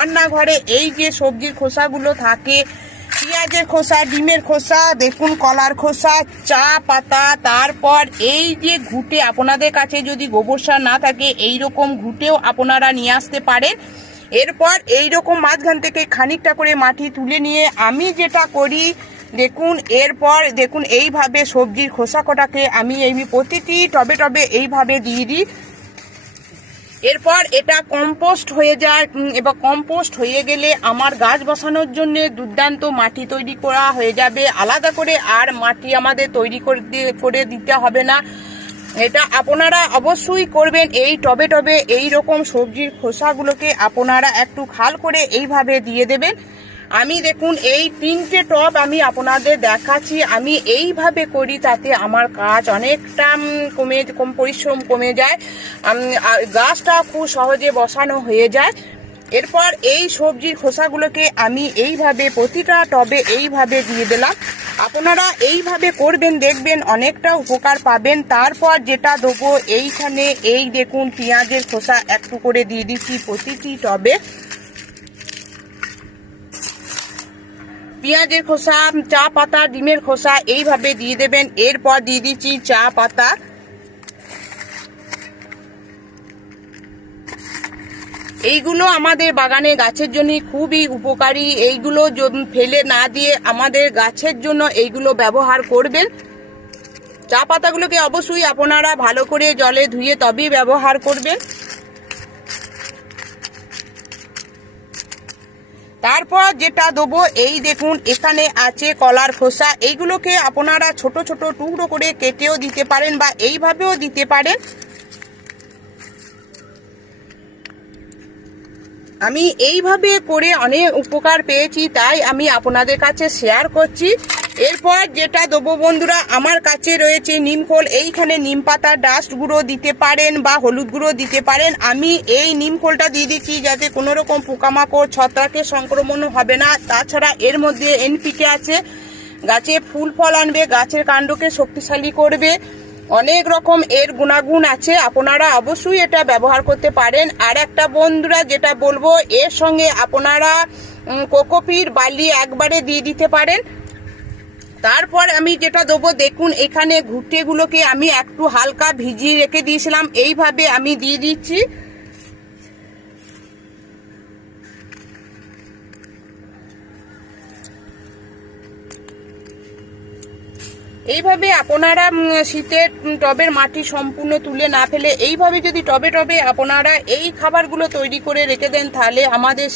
রান্নাঘরে এই যে সবজির খোসাগুলো থাকে, পেঁয়াজের খোসা, ডিমের খোসা, দেখুন কলার খোসা, চা পাতা, তারপর এই যে ঘুঁটে, আপনাদের কাছে যদি গোবর সার না থাকে এই রকম ঘুঁটেও আপনারা নিয়ে আসতে পারেন। এরপর এই রকম মাঝখান থেকে খানিকটা করে মাটি তুলে নিয়ে আমি যেটা করি দেখুন, এরপর দেখুন এইভাবে সবজির খোসা কটাকে আমি প্রতিটি টবে টবে এইভাবে দিয়ে দিই। এরপর এটা কম্পোস্ট হয়ে যায় এবং কম্পোস্ট হয়ে গেলে আমার গাছ বসানোর জন্য দুর্দান্ত মাটি তৈরি করা হয়ে যাবে। আলাদা করে আর মাটি আমাদের তৈরি করে দিতে হবে না। এটা আপনারা অবশ্যই করবেন। এই টবে টবে এই রকম সবজির খোসাগুলোকে আপনারা একটু খাল করে এইভাবে দিয়ে দেবেন। আমি দেখুন এই 3টে টব আমি আপনাদের দেখাচ্ছি, আমি এইভাবে করি, তাতে আমার কাজ অনেকটা পরিশ্রম কমে যায়, গাছটা খুব সহজে বসানো হয়ে যায়। এরপর এই সবজির খোসাগুলোকে আমি এইভাবে প্রতিটা টবে এইভাবে দিয়ে দিলাম। আপনারা এইভাবে করবেন, দেখবেন অনেকটা উপকার পাবেন। তারপর যেটা দেবো এইখানে এই দেখুন পেঁয়াজের খোসা একটু করে দিয়ে দিচ্ছি প্রতিটি টবে। পেঁয়াজের খোসা, চা পাতা, ডিমের খোসা এইভাবে দিয়ে দেবেন। এরপর দিয়ে দিচ্ছি চা পাতা। এইগুলো আমাদের বাগানে গাছের জন্য খুবই উপকারী। এইগুলো ফেলে না দিয়ে আমাদের গাছের জন্য এইগুলো ব্যবহার করবেন। চা পাতাগুলোকে অবশ্যই আপনারা ভালো করে জলে ধুয়ে তবেই ব্যবহার করবেন। তারপর যেটা দেবো এই দেখুন এখানে আছে কলার খোসা। এইগুলোকে আপনারা ছোট ছোট টুকরো করে কেটেও দিতে পারেন বা এইভাবেও দিতে পারেন। আমি এইভাবে করে অনেক উপকার পেয়েছি, তাই আমি আপনাদের কাছে শেয়ার করছি। এরপর যেটা দেবো বন্ধুরা, আমার কাছে রয়েছে নিম খোল। এইখানে নিম পাতার ডাস্ট গুঁড়ো দিতে পারেন বা হলুদ গুঁড়ো দিতে পারেন। আমি এই নিম খোলটা দিয়ে দিচ্ছি যাতে কোনো রকম পোকামাকড় ছত্রাকের সংক্রমণ হবে না। তাছাড়া এর মধ্যে এনপিকে আছে, গাছে ফুল ফল আনবে, গাছের কাণ্ডকে শক্তিশালী করবে, অনেক রকম এর গুণাগুণ আছে। আপনারা অবশ্যই এটা ব্যবহার করতে পারেন। আর একটা বন্ধুরা যেটা বলবো, এর সঙ্গে আপনারা কোকোপিট বালি একবারে দিয়ে দিতে পারেন। তারপর আমি যেটা দেবো দেখুন এখানে ঘুঁটেগুলোকে আমি একটু হালকা ভিজিয়ে রেখে দিয়েছিলাম, এইভাবে আমি দিয়ে দিচ্ছি। এইভাবে আপনারা শীতের টবের মাটি সম্পূর্ণ তুলে না ফেলে এইভাবে যদি টবে টবে আপনারা এই খাবারগুলো তৈরি করে রেখে দেন, তাহলে আমাদের